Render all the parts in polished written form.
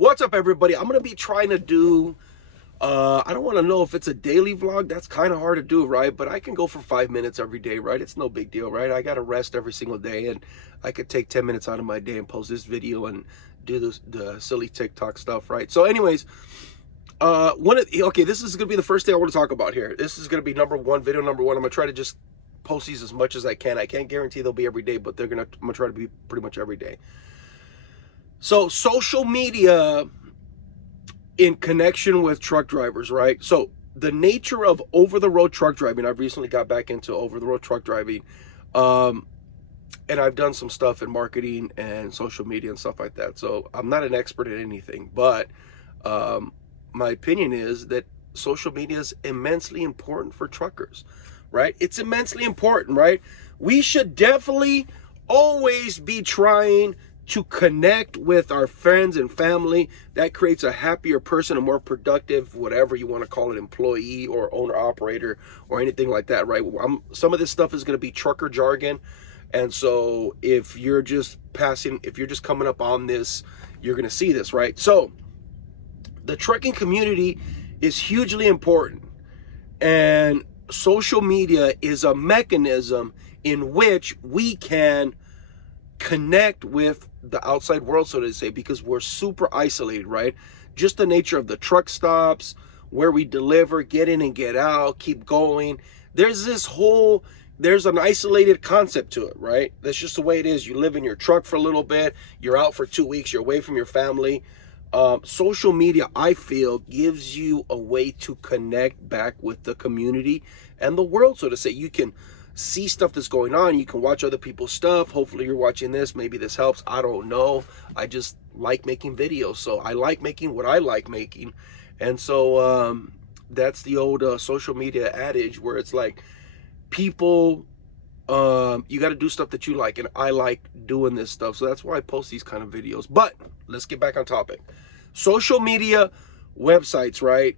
What's up, everybody? I'm gonna be trying to do I don't want to know if it's a daily vlog. That's kind of hard to do, right? But I can go for 5 minutes every day, right? It's no big deal, right? I gotta rest every single day, and I could take 10 minutes out of my day and post this video and do the silly TikTok stuff, right? So anyways, okay, this is gonna be the first thing I want to talk about here. This is gonna be video number one. I'm gonna try to just post these as much as I can. I can't guarantee they'll be every day, but I'm gonna try to be pretty much every day. So social media in connection with truck drivers, right? So the nature of over-the-road truck driving, I've recently got back into over-the-road truck driving, and I've done some stuff in marketing and social media and stuff like that. So I'm not an expert at anything, but my opinion is that social media is immensely important for truckers, right? It's immensely important, right? We should definitely always be trying to connect with our friends and family. That creates a happier person, a more productive, whatever you want to call it, employee or owner operator or anything like that, right? Some of this stuff is going to be trucker jargon. And so if you're just coming up on this, you're going to see this, right? So the trucking community is hugely important, and social media is a mechanism in which we can connect with the outside world, so to say, because we're super isolated, right? Just the nature of the truck stops, where we deliver, get in and get out, keep going. There's an isolated concept to it, right? That's just the way it is. You live in your truck for a little bit, you're out for 2 weeks, you're away from your family. Social media, I feel, gives you a way to connect back with the community and the world, so to say. You can see stuff that's going on. You can watch other people's stuff. Hopefully you're watching this. Maybe this helps. I don't know. I just like making videos. So I like making what I like making. And so that's the old social media adage where it's like, people, you got to do stuff that you like. And I like doing this stuff. So that's why I post these kind of videos. But let's get back on topic. Social media websites, right?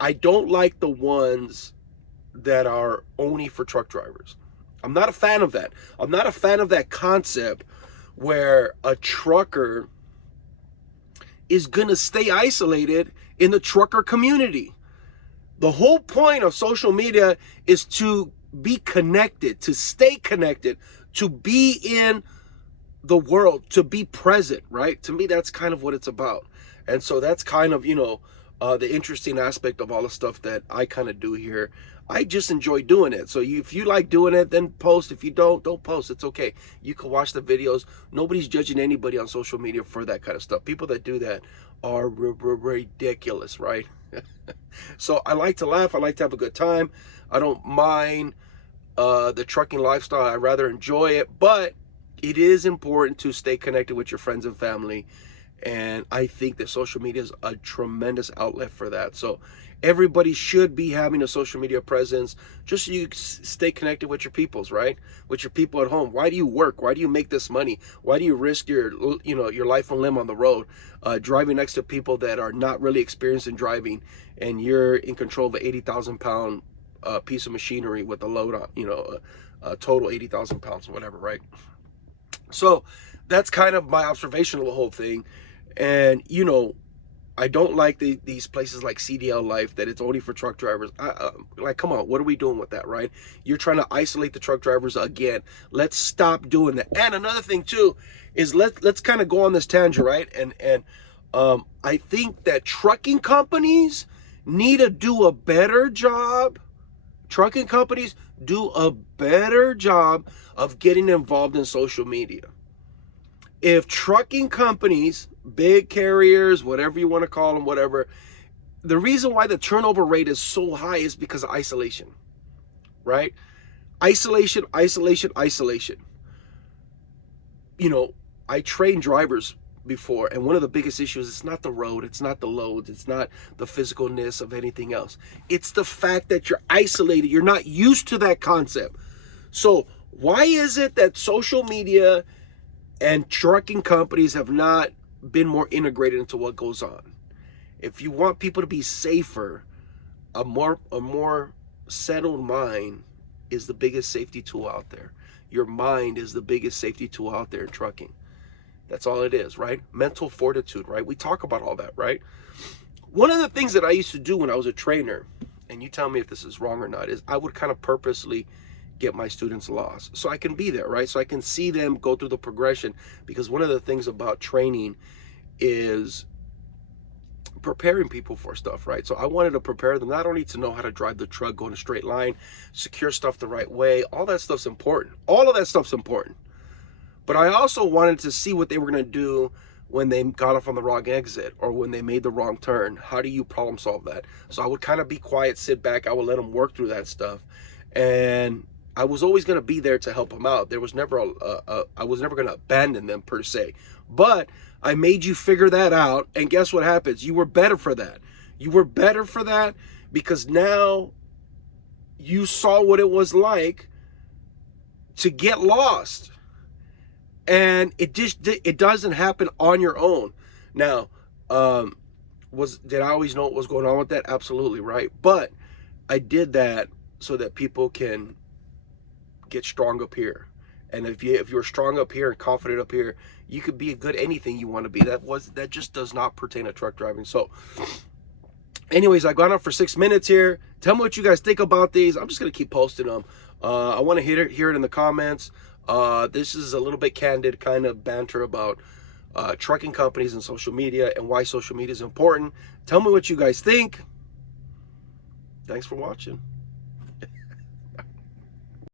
I don't like the ones that are only for truck drivers. I'm not a fan of that. I'm not a fan of that concept where a trucker is gonna stay isolated in the trucker community. The whole point of social media is to be connected, to stay connected, to be in the world, to be present, right? To me, that's kind of what it's about. And so that's kind of, the interesting aspect of all the stuff that I kind of do here. I just enjoy doing it. So if you like doing it, then post. If you don't post. It's okay. You can watch the videos. Nobody's judging anybody on social media for that kind of stuff. People that do that are ridiculous, right? So I like to laugh. I like to have a good time. I don't mind the trucking lifestyle. I rather enjoy it. But it is important to stay connected with your friends and family. And I think that social media is a tremendous outlet for that. So everybody should be having a social media presence, just so you stay connected with your peoples, right? With your people at home. Why do you work? Why do you make this money? Why do you risk your life and limb on the road, driving next to people that are not really experienced in driving, and you're in control of an 80,000 pound piece of machinery with a load on, a total 80,000 pounds or whatever, right? So that's kind of my observation of the whole thing. And, I don't like these places like CDL Life, that it's only for truck drivers. Like, come on, what are we doing with that, right? You're trying to isolate the truck drivers again. Let's stop doing that. And another thing, too, is let's kind of go on this tangent, right? And I think that trucking companies need to do a better job. Trucking companies do a better job of getting involved in social media. If trucking companies, big carriers, whatever you want to call them, whatever, the reason why the turnover rate is so high is because of isolation, right? Isolation. I trained drivers before, and one of the biggest issues is not the road, it's not the loads, it's not the physicalness of anything else. It's the fact that you're isolated. You're not used to that concept. So why is it that social media and trucking companies have not been more integrated into what goes on? If you want people to be safer, a more settled mind is the biggest safety tool out there. Your mind is the biggest safety tool out there in trucking. That's all it is, right? Mental fortitude, right? We talk about all that, right? One of the things that I used to do when I was a trainer, and you tell me if this is wrong or not, is I would kind of purposely get my students lost so I can be there, right? So I can see them go through the progression, because one of the things about training is preparing people for stuff, right? So I wanted to prepare them not only to know how to drive the truck, go in a straight line, secure stuff the right way. All that stuff's important. All of that stuff's important. But I also wanted to see what they were going to do when they got off on the wrong exit or when they made the wrong turn. How do you problem solve that? So I would kind of be quiet, sit back. I would let them work through that stuff. And I was always going to be there to help them out. There was never I was never going to abandon them per se. But I made you figure that out. And guess what happens? You were better for that. You were better for that because now you saw what it was like to get lost. And it doesn't happen on your own. Now, did I always know what was going on with that? Absolutely, right? But I did that so that people can get strong up here. And if you're strong up here and confident up here, you could be a good anything you want to be. That just does not pertain to truck driving. So anyways, I've gone on for 6 minutes here. Tell me what you guys think about these. I'm just gonna keep posting them. I want to hear it in the comments. This is a little bit candid kind of banter about trucking companies and social media and why social media is important. Tell me what you guys think. Thanks for watching.